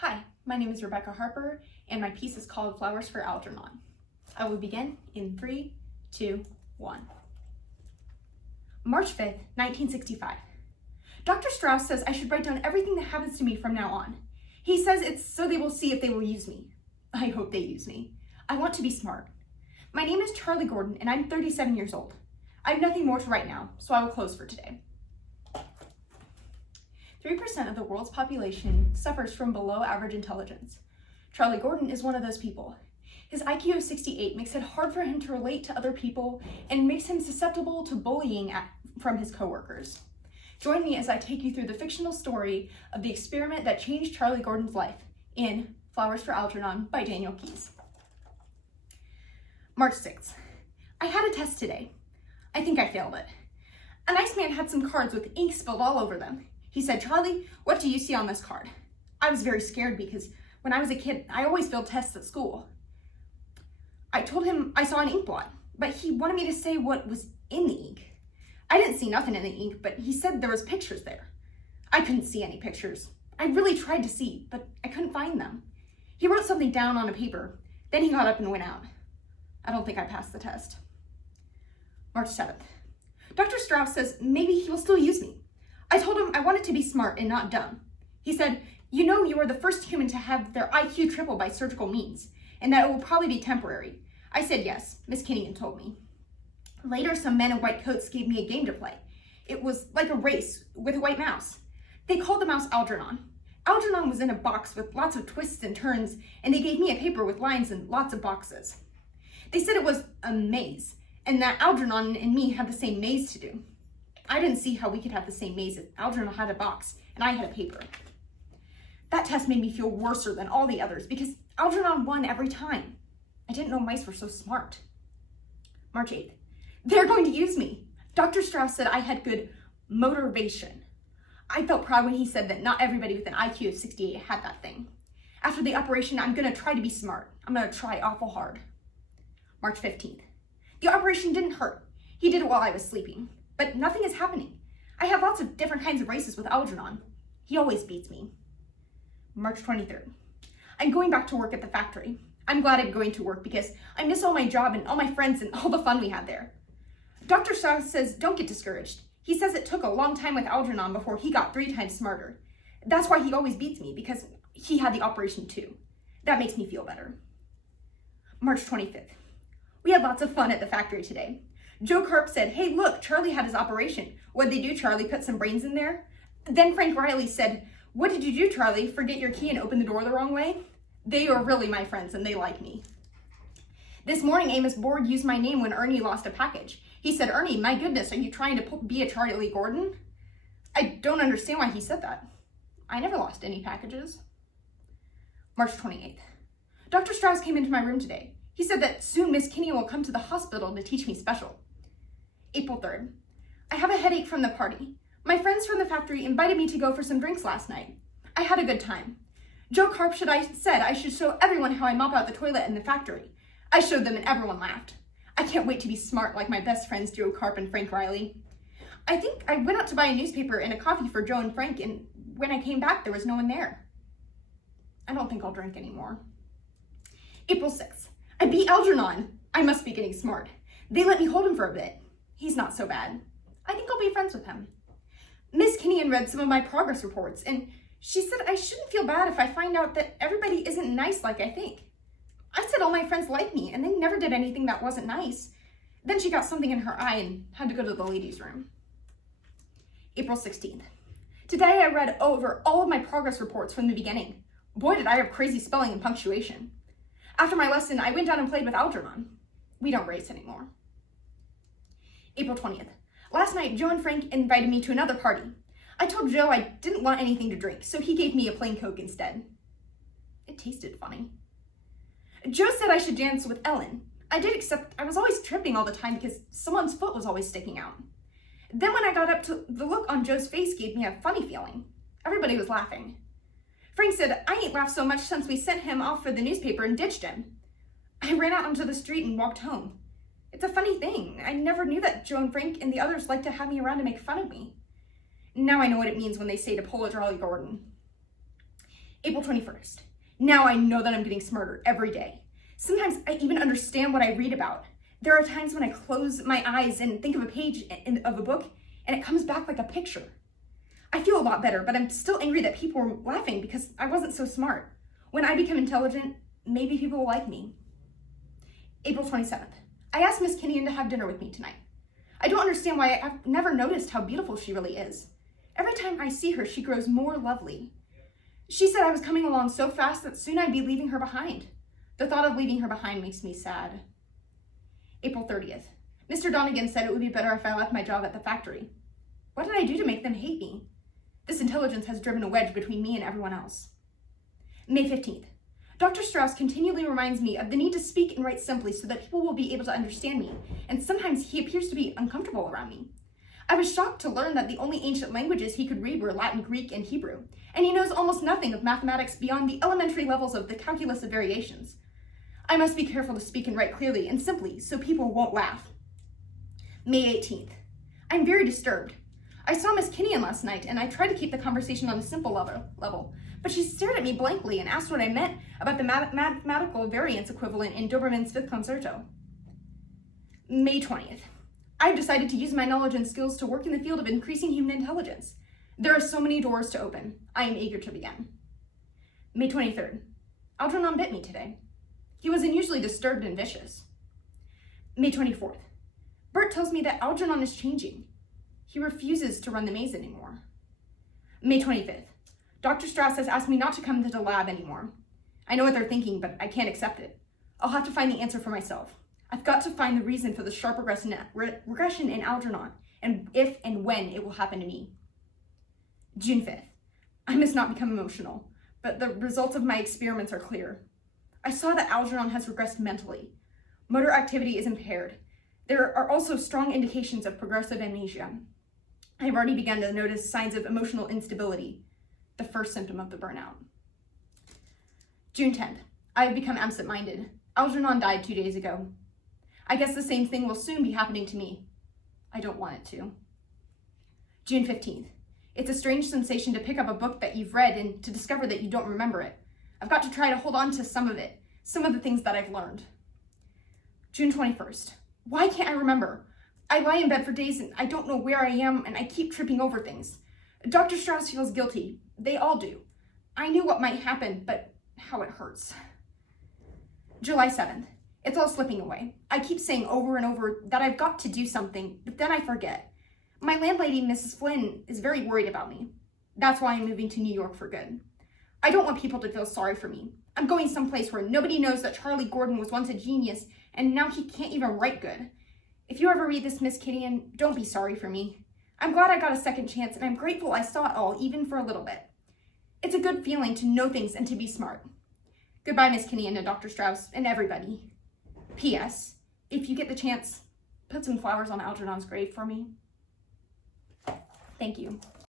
Hi, my name is Rebecca Harper, and my piece is called Flowers for Algernon. I will begin in 3, 2, 1. March 5th, 1965. Dr. Strauss says I should write down everything that happens to me from now on. He says it's so they will see if they will use me. I hope they use me. I want to be smart. My name is Charlie Gordon, and I'm 37 years old. I have nothing more to write now, so I will close for today. 3% of the world's population suffers from below average intelligence. Charlie Gordon is one of those people. His IQ of 68 makes it hard for him to relate to other people and makes him susceptible to bullying from his coworkers. Join me as I take you through the fictional story of the experiment that changed Charlie Gordon's life in Flowers for Algernon by Daniel Keyes. March 6th. I had a test today. I think I failed it. A nice man had some cards with ink spilled all over them. He said, "Charlie, what do you see on this card?" I was very scared because when I was a kid, I always failed tests at school. I told him I saw an ink blot, but he wanted me to say what was in the ink. I didn't see nothing in the ink, but he said there was pictures there. I couldn't see any pictures. I really tried to see, but I couldn't find them. He wrote something down on a paper, then he got up and went out. I don't think I passed the test. March 7th. Dr. Strauss says maybe he will still use me. I told him I wanted to be smart and not dumb. He said, "You know you are the first human to have their IQ tripled by surgical means, and that it will probably be temporary." I said yes, Miss Kinnigan told me. Later, some men in white coats gave me a game to play. It was like a race with a white mouse. They called the mouse Algernon. Algernon was in a box with lots of twists and turns, and they gave me a paper with lines and lots of boxes. They said it was a maze, and that Algernon and me had the same maze to do. I didn't see how we could have the same maze if Algernon had a box and I had a paper. That test made me feel worser than all the others because Algernon won every time. I didn't know mice were so smart. March 8th. They're going to use me. Dr. Strauss said I had good motivation. I felt proud when he said that not everybody with an IQ of 68 had that thing. After the operation, I'm going to try to be smart. I'm going to try awful hard. March 15th. The operation didn't hurt. He did it while I was sleeping. But nothing is happening. I have lots of different kinds of races with Algernon. He always beats me. March 23rd. I'm going back to work at the factory. I'm glad I'm going to work because I miss all my job and all my friends and all the fun we had there. Dr. Strauss says don't get discouraged. He says it took a long time with Algernon before he got 3 times smarter. That's why he always beats me, because he had the operation too. That makes me feel better. March 25th. We had lots of fun at the factory today. Joe Karp said, "Hey, look, Charlie had his operation. What'd they do, Charlie? Put some brains in there?" Then Frank Riley said, "What did you do, Charlie? Forget your key and open the door the wrong way?" They are really my friends and they like me. This morning, Amos Borg used my name when Ernie lost a package. He said, "Ernie, my goodness, are you trying to be a Charlie Gordon?" I don't understand why he said that. I never lost any packages. March 28th. Dr. Strauss came into my room today. He said that soon Miss Kinney will come to the hospital to teach me special. April 3rd. I have a headache from the party. My friends from the factory invited me to go for some drinks last night. I had a good time. Joe Karp said I should show everyone how I mop out the toilet in the factory. I showed them and everyone laughed. I can't wait to be smart like my best friends Joe Karp and Frank Riley. I think I went out to buy a newspaper and a coffee for Joe and Frank, and when I came back, there was no one there. I don't think I'll drink anymore. April 6th. I beat Algernon. I must be getting smart. They let me hold him for a bit. He's not so bad. I think I'll be friends with him. Miss Kinnigan read some of my progress reports, and she said I shouldn't feel bad if I find out that everybody isn't nice like I think. I said all my friends like me, and they never did anything that wasn't nice. Then she got something in her eye and had to go to the ladies' room. April 16th. Today I read over all of my progress reports from the beginning. Boy, did I have crazy spelling and punctuation. After my lesson, I went down and played with Algernon. We don't race anymore. April 20th. Last night, Joe and Frank invited me to another party. I told Joe I didn't want anything to drink, so he gave me a plain Coke instead. It tasted funny. Joe said I should dance with Ellen. I did, except I was always tripping all the time because someone's foot was always sticking out. Then when I got up, the look on Joe's face gave me a funny feeling. Everybody was laughing. Frank said I ain't laughed so much since we sent him off for the newspaper and ditched him. I ran out onto the street and walked home. It's a funny thing. I never knew that Joe and Frank and the others liked to have me around to make fun of me. Now I know what it means when they say to pull a Charlie Gordon. April 21st. Now I know that I'm getting smarter every day. Sometimes I even understand what I read about. There are times when I close my eyes and think of a page of a book and it comes back like a picture. I feel a lot better, but I'm still angry that people were laughing because I wasn't so smart. When I become intelligent, maybe people will like me. April 27th. I asked Miss Kinnian to have dinner with me tonight. I don't understand why I've never noticed how beautiful she really is. Every time I see her, she grows more lovely. She said I was coming along so fast that soon I'd be leaving her behind. The thought of leaving her behind makes me sad. April 30th. Mr. Donegan said it would be better if I left my job at the factory. What did I do to make them hate me? This intelligence has driven a wedge between me and everyone else. May 15th. Dr. Strauss continually reminds me of the need to speak and write simply so that people will be able to understand me, and sometimes he appears to be uncomfortable around me. I was shocked to learn that the only ancient languages he could read were Latin, Greek, and Hebrew, and he knows almost nothing of mathematics beyond the elementary levels of the calculus of variations. I must be careful to speak and write clearly and simply so people won't laugh. May 18th. I'm very disturbed. I saw Miss Kinnian last night, and I tried to keep the conversation on a simple level, but she stared at me blankly and asked what I meant about the mathematical variance equivalent in Doberman's Fifth Concerto. May 20th. I've decided to use my knowledge and skills to work in the field of increasing human intelligence. There are so many doors to open. I am eager to begin. May 23rd. Algernon bit me today. He was unusually disturbed and vicious. May 24th. Bert tells me that Algernon is changing. He refuses to run the maze anymore. May 25th. Dr. Strauss has asked me not to come to the lab anymore. I know what they're thinking, but I can't accept it. I'll have to find the answer for myself. I've got to find the reason for the sharp regression in Algernon, and if and when it will happen to me. June 5th. I must not become emotional, but the results of my experiments are clear. I saw that Algernon has regressed mentally. Motor activity is impaired. There are also strong indications of progressive amnesia. I have already begun to notice signs of emotional instability, the first symptom of the burnout. June 10th. I have become absent-minded. Algernon died 2 days ago. I guess the same thing will soon be happening to me. I don't want it to. June 15th. It's a strange sensation to pick up a book that you've read and to discover that you don't remember it. I've got to try to hold on to some of it, some of the things that I've learned. June 21st. Why can't I remember? I lie in bed for days and I don't know where I am and I keep tripping over things. Dr. Strauss feels guilty. They all do. I knew what might happen, but how it hurts. July 7th. It's all slipping away. I keep saying over and over that I've got to do something, but then I forget. My landlady, Mrs. Flynn, is very worried about me. That's why I'm moving to New York for good. I don't want people to feel sorry for me. I'm going someplace where nobody knows that Charlie Gordon was once a genius and now he can't even write good. If you ever read this, Miss Kinnian, don't be sorry for me. I'm glad I got a second chance and I'm grateful I saw it all, even for a little bit. It's a good feeling to know things and to be smart. Goodbye, Miss Kinnian and Dr. Strauss and everybody. P.S. If you get the chance, put some flowers on Algernon's grave for me. Thank you.